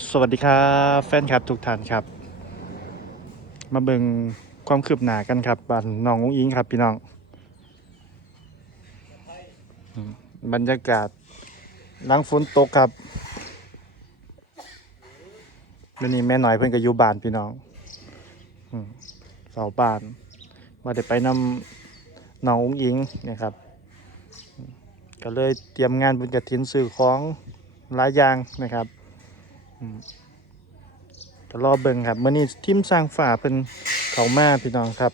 สวัสดีครับแฟนครับทุกท่านครับ มาเบิ่งความคืบหน้ากันครับบ้านน้องอุ้งอิงครับ พี่น้อง บรรยากาศหลังฝนตกครับวันนี้แม่หน่อยเพิ่นก็อยู่บ้านพี่น้องเสาบ้านว่าได้ไปนำน้องอุ้งอิงนะครับ ก็เลยเตรียมงานบุญกฐินซื้อของหลายอย่างนะครับ ก็รอเบิ่งครับมื่อนี้ทีมสร้างฝาเพิ่นเขามาพี่น้องครับ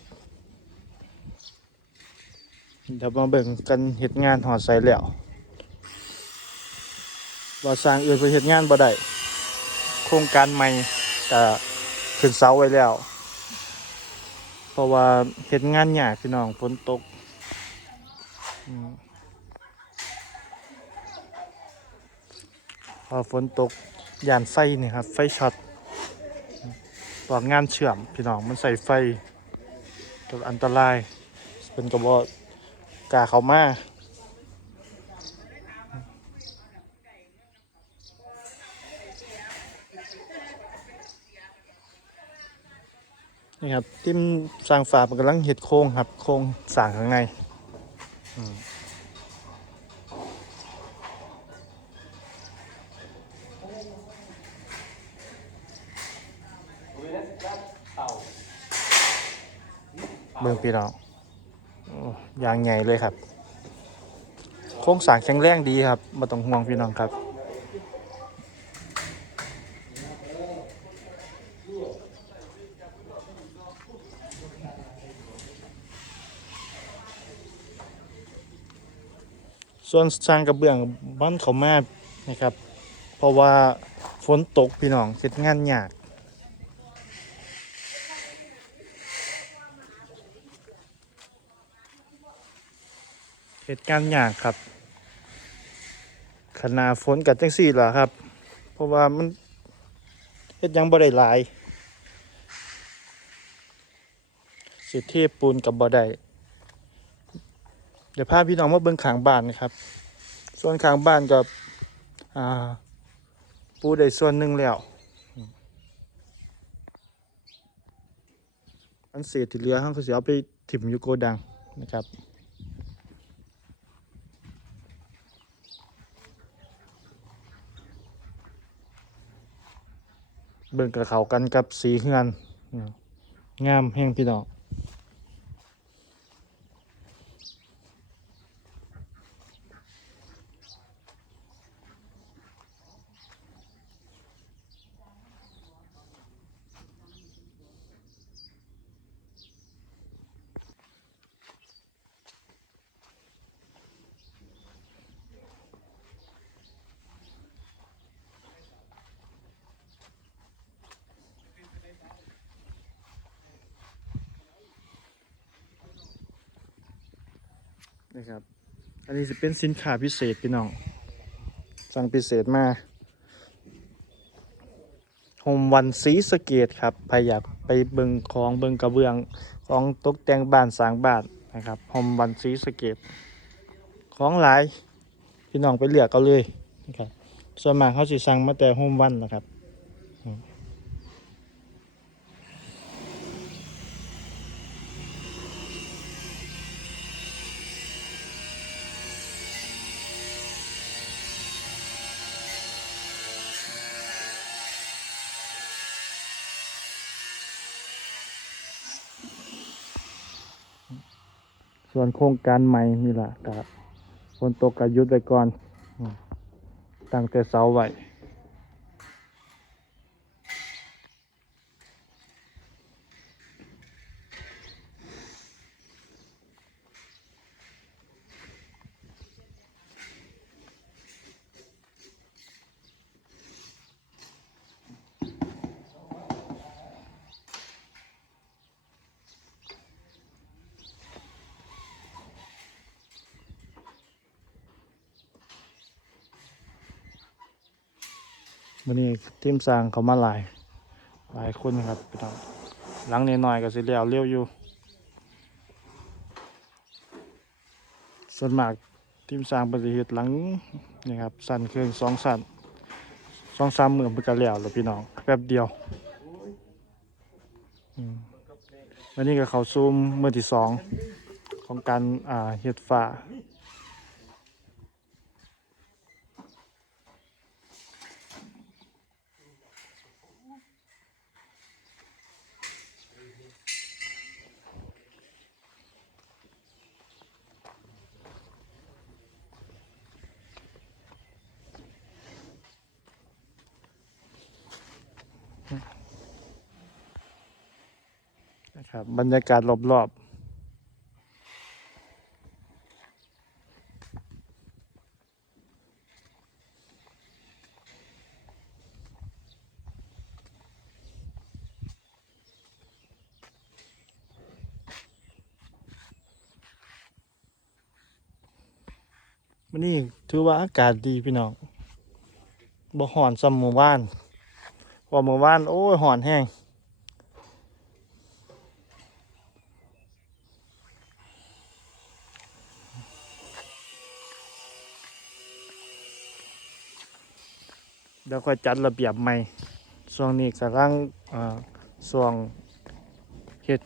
เดี๋ยวมาเบิ่งกันเฮ็ดงานหอดใส่แล้วว่าสร้างอื่นเพิ่นเฮ็ดงานบ่ได้โครงการใหม่ก็ขึ้นเสาไว้แล้ว เพราะว่าเฮ็ดงานยากพี่น้องฝนตกอืมพอฝนตก ยานไฟนี่ครับ ไฟช็อตตอนงานเชื่อมพี่น้องมันใส่ไฟก็อันตราย เป็นกระบอกกาเขามานี่ครับทิมสร้างฝามันกำลังเห็ดโค้งครับ โค้งสร้างข้างใน อืม เบิ่งพี่น้องอยางใหญ่เลยครับ โครงสร้างแข็งแรงดีครับมาต้องห่วงพี่น้องครับส่วนสร้างกระเบื้องบ้านเขามานะครับ เพราะว่าฝนตกพี่น้องเสร็จงานยาก เหตุการณ์ยากครับขนาฝนกับจังสี่ล่ะครับ เพราะว่ามันเฮ็ดยังบ่ได้หลาย สิเทปูนกับบ่ได้เดี๋ยวพาพี่น้องมาเบิ่งขางบ้านนะครับ ส่วนขางบ้านกับอ่าปูได้ส่วนหนึ่งแล้วอันเศษที่เหลือเขาก็สิเอาไปถิ่มอยู่โกดังนะครับ เบิ่งกับเขากันกับสีเฮือนงามแห้งพี่น้อง นะครับ อันนี้จะเป็นสินค้าพิเศษพี่น้อง สั่งพิเศษมาโฮมวันสีสเกตครับใครอยากไปเบิงของเบิงกระเบื้องของตกแต่งบ้านสางบ้านนะครับโฮมวันสีสเกตของหลายพี่น้องไปเลือกเอาเลยนะครับส่วนมากเขาสิสั่งมาแต่โฮมวันนะครับ ส่วนโครงการใหม่นี่แหละกับฝนตกกหยุดไปก่อนตั้งแต่เสาไว้ วันนี้ทีมสร้างเขามาหลายหลายคนครับพี่น้องหลังน้อยๆก็สิแล้วเร็วอยู่ ส่วนมากทีมสร้างปฏิเหตุหลังนี่ครับสั่นเครื่องสองสั่นสองสามหมื่นเพิ่นก็แล้วแล้วพี่น้องแป๊บเดียววันนี้ก็เขาซูมมื้อที่สองของการอ่าเฮ็ดฟ้า ครับ บรรยากาศรอบๆวันนี้ถือว่าอากาศดีพี่น้องบ่ห่อนซำหมู่บ้านเพอหมู่บ้าน โอ้ยห่อนแห้ง เดี๋ยวค่อยจัดระเบียบใหม่ช่วงนี้กำลังอ่าช่วงเฮ็ด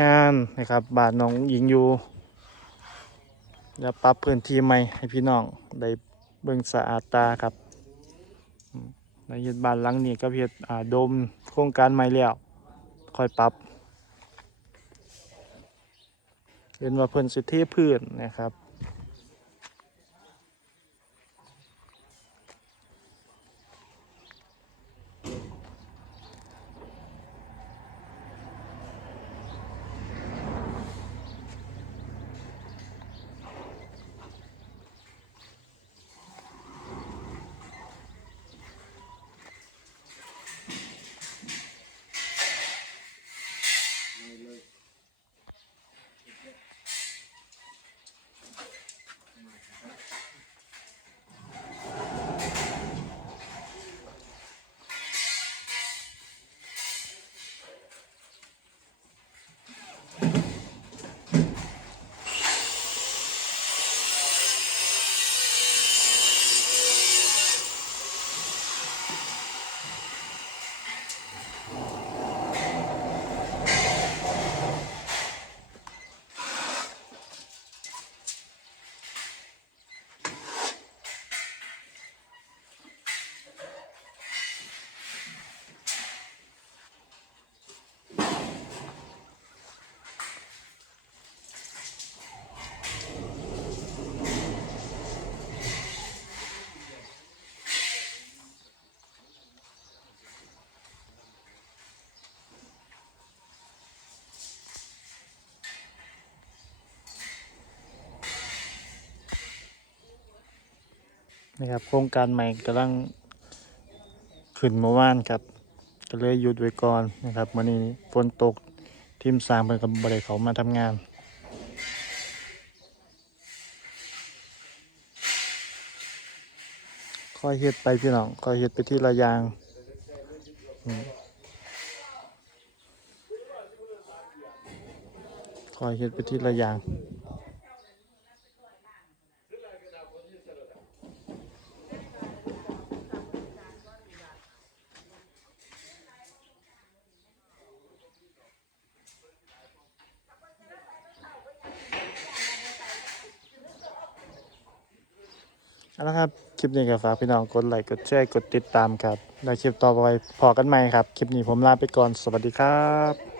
งานนะครับบาทน้องหญิงอยู่จะปรับพื้นที่ใหม่ให้พี่น้องได้เบิ่งสะอาดตาครับในเฮ็ดบ้านหลังนี้ก็เฮ็ดโดมโครงการใหม่แล้วค่อยปรับเห็นว่าเพิ่นสิเทพื้นนะครับ นะครับ โครงการใหม่กำลังขึ้นเมื่อวานครับ ก็เลยหยุดไว้ก่อนนะครับวันนี้ฝนตกทีมสร้างเพิ่นกับบริเขามาทำงานคอยเฮ็ดไปพี่น้องคอยเฮ็ดไปที่ละย่างคอยเฮ็ดไปที่ละย่าง เอาละครับ คลิปนี้ก็ฝากพี่น้องกดไลค์กดแชร์กดติดตามครับ แล้วคลิปต่อไปพอกันใหม่ครับ คลิปนี้ผมลาไปก่อนสวัสดีครับ